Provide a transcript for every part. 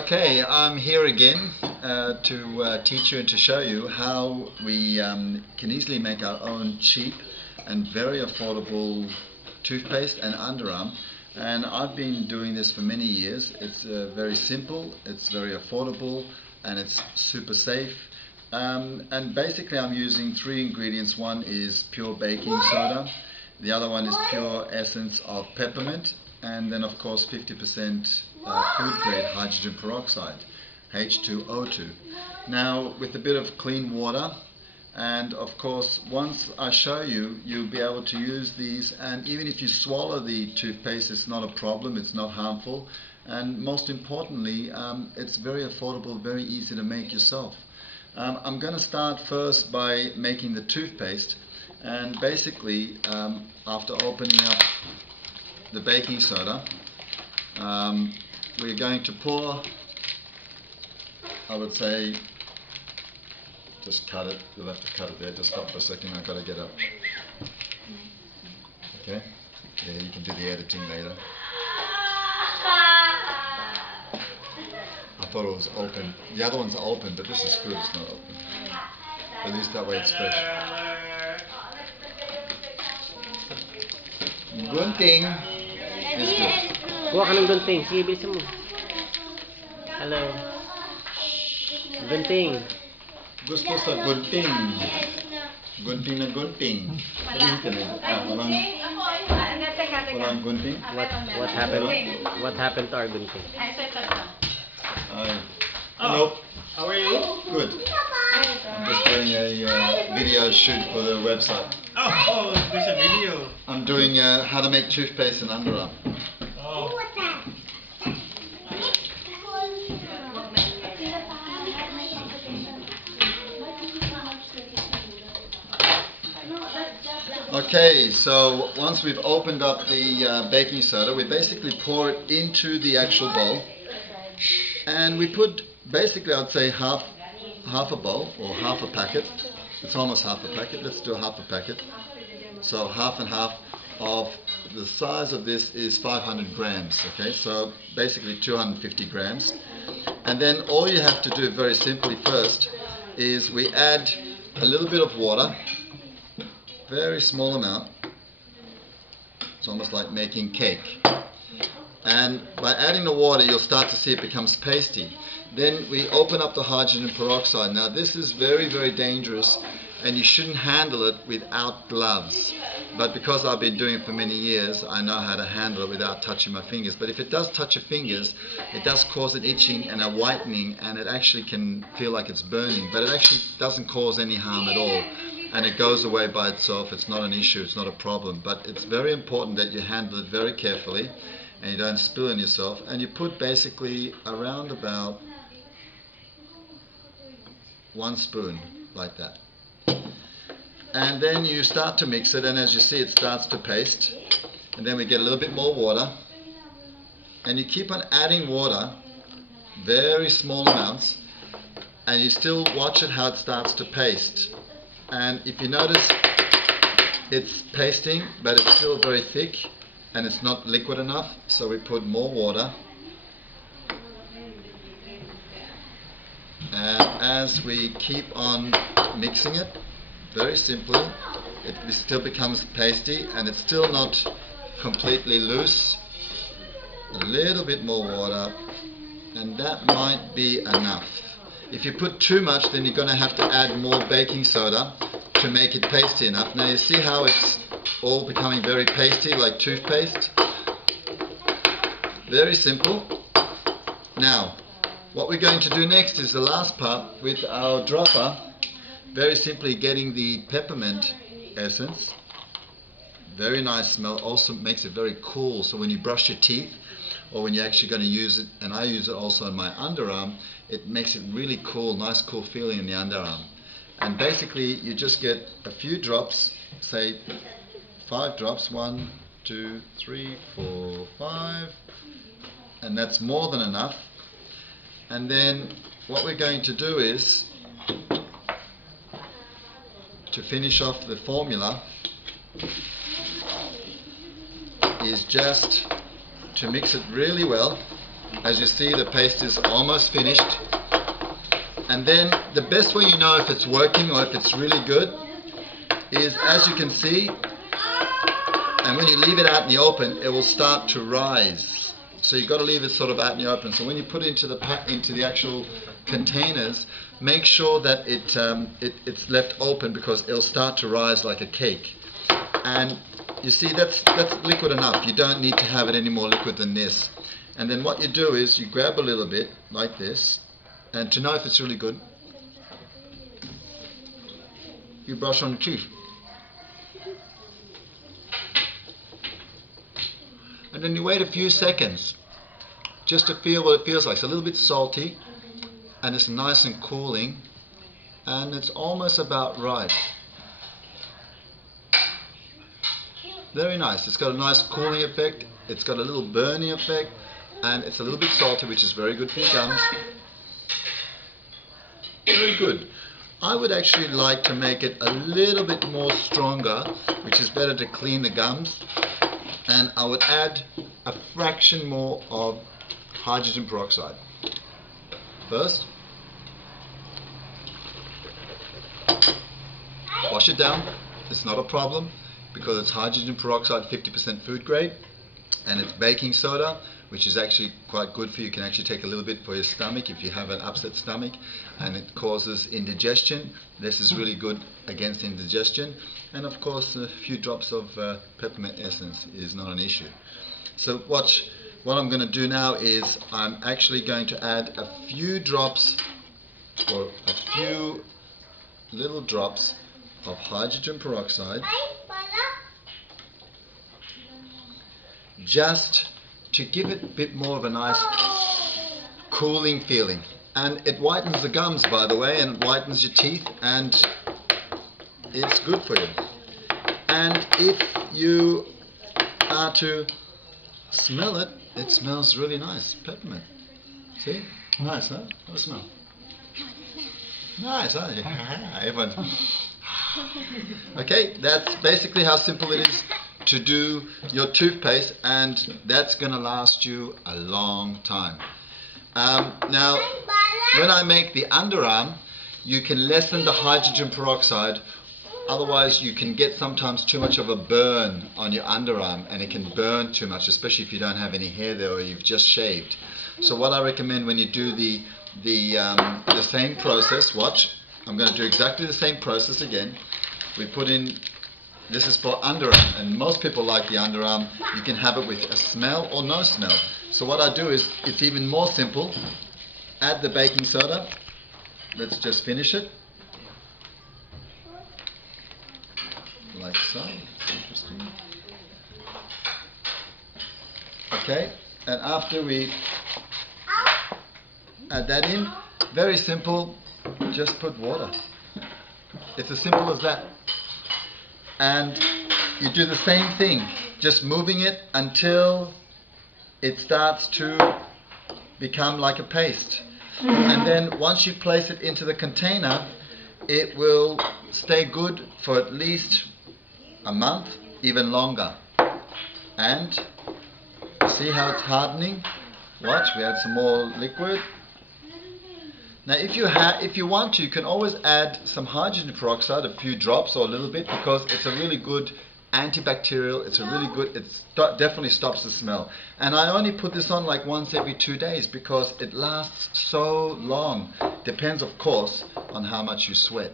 Okay, I'm here again to teach you and to show you how we can easily make our own cheap and very affordable toothpaste and underarm. And I've been doing this for many years. It's very simple, it's very affordable, and it's super safe. And basically I'm using three ingredients. One is pure baking soda, the other one is pure essence of peppermint, and then of course 50% food grade hydrogen peroxide, H2O2. Now with a bit of clean water, and of course once I show you, you'll be able to use these, and even if you swallow the toothpaste, it's not a problem, it's not harmful, and most importantly it's very affordable, very easy to make yourself. I'm going to start first by making the toothpaste, and basically after opening up the baking soda, we're going to pour, I would say, just cut it, you'll have to cut it there, just stop for a second, I've got to get up. Okay, yeah, you can do the editing later. I thought it was open, the other one's open, but this is good, it's not open. At least that way it's fresh. Gunting is good. Kuha ka ng gunting. Sige, bilisan mo. Hello. Gunting. Gusto sa gunting. Gunting na gunting. Walang gunting? What happened to our gunting? Hello. How are you? Good. I'm just doing a video shoot for the website. Oh, there's a video. I'm doing how to make toothpaste and underarm. Oh. Okay, so once we've opened up the baking soda, we basically pour it into the actual bowl, and we put basically, I'd say half a bowl or half a packet. It's almost half a packet. Let's do half a packet. So half and half of the size of this is 500 grams. Okay, so basically 250 grams. And then all you have to do very simply first is we add a little bit of water, very small amount. It's almost like making cake. And by adding the water, you'll start to see it becomes pasty. Then we open up the hydrogen peroxide. Now this is very, very dangerous, and you shouldn't handle it without gloves. But because I've been doing it for many years, I know how to handle it without touching my fingers. But if it does touch your fingers, it does cause an itching and a whitening, and it actually can feel like it's burning. But it actually doesn't cause any harm at all, and it goes away by itself. It's not an issue, it's not a problem. But it's very important that you handle it very carefully, and you don't spill on yourself. And you put basically around about 1 spoon, like that. And then you start to mix it, and as you see, it starts to paste. And then we get a little bit more water, and you keep on adding water, very small amounts, and you still watch it how it starts to paste. And if you notice, it's pasting, but it's still very thick, and it's not liquid enough, so we put more water. And as we keep on mixing it, very simply, it still becomes pasty, and it's still not completely loose. A little bit more water, and that might be enough. If you put too much, then you're going to have to add more baking soda to make it pasty enough. Now you see how it's all becoming very pasty, like toothpaste. Very simple. Now what we're going to do next is the last part with our dropper. Very simply getting the peppermint essence. Very nice smell, also makes it very cool, so when you brush your teeth or when you're actually going to use it, and I use it also on my underarm, it makes it really cool, nice cool feeling in the underarm. And basically you just get a few drops, say 5 drops, 1, 2, 3, 4, 5, and that's more than enough. And then what we're going to do is, to finish off the formula, is just to mix it really well As you see, the paste is almost finished. And then the best way you know if it's working or if it's really good is, as you can see, and when you leave it out in the open, it will start to rise. So you've got to leave it sort of out in the open. So when you put it into the actual containers, make sure that it's left open, because it'll start to rise like a cake. And you see, that's liquid enough. You don't need to have it any more liquid than this. And then what you do is you grab a little bit like this, and to know if it's really good, you brush on the teeth. And then you wait a few seconds just to feel what it feels like. It's a little bit salty, and it's nice and cooling, and it's almost about right. Very nice. It's got a nice cooling effect, it's got a little burning effect, and it's a little bit salty, which is very good for your gums. Very good. I would actually like to make it a little bit more stronger, which is better to clean the gums. And I would add a fraction more of hydrogen peroxide. First, wash it down. It's not a problem, because it's hydrogen peroxide, 50% food grade, and it's baking soda, which is actually quite good for you. You can actually take a little bit for your stomach if you have an upset stomach and it causes indigestion. This is really good against indigestion. And of course, a few drops of peppermint essence is not an issue. So watch, what I'm going to do now is I'm actually going to add a few drops, or a few little drops of hydrogen peroxide, just to give it a bit more of a nice cooling feeling. And it whitens the gums, by the way, and it whitens your teeth, and it's good for you. And if you are to smell it, it smells really nice. Peppermint. See? Nice, huh? What a smell. Nice, huh? Everyone's... Okay, that's basically how simple it is to do your toothpaste, and that's going to last you a long time. Now, when I make the underarm, you can lessen the hydrogen peroxide, otherwise you can get sometimes too much of a burn on your underarm, and it can burn too much, especially if you don't have any hair there or you've just shaved. So what I recommend when you do the same process, watch, I'm going to do exactly the same process again. We put in, this is for underarm, and most people like the underarm. You can have it with a smell or no smell. So what I do is, it's even more simple. Add the baking soda. Let's just finish it. Like so. Interesting. Okay, and after we add that in, very simple, just put water. It's as simple as that. And you do the same thing, just moving it until it starts to become like a paste. And then once you place it into the container, it will stay good for at least a month, even longer. And see how it's hardening? Watch, we add some more liquid. Now if you want to, you can always add some hydrogen peroxide, a few drops or a little bit, because it's a really good antibacterial, it definitely stops the smell. And I only put this on like once every 2 days because it lasts so long. Depends, of course, on how much you sweat.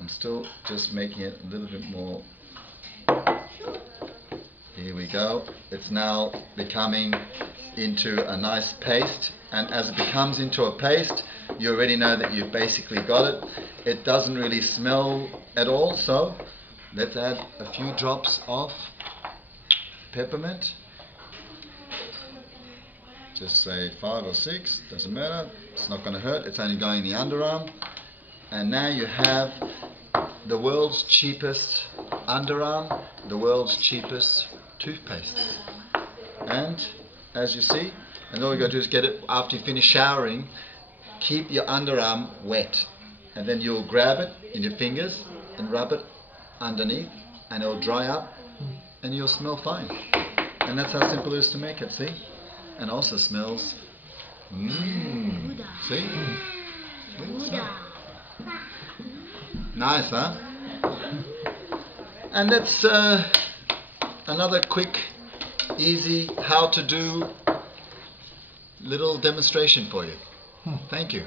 I'm still just making it a little bit more. Here we go. It's now becoming into a nice paste, and as it becomes into a paste, you already know that you've basically got it. It doesn't really smell at all, so let's add a few drops of peppermint. Just say 5 or 6, doesn't matter, it's not going to hurt, it's only going in the underarm. And now you have the world's cheapest underarm, the world's cheapest toothpaste. And as you see, and all you got to do is get it after you finish showering, keep your underarm wet, and then you'll grab it in your fingers and rub it underneath, and it'll dry up and you'll smell fine. And that's how simple it is to make it, see? and also smells. See? Nice, huh? And that's another quick, easy, how to do little demonstration for you. Thank you.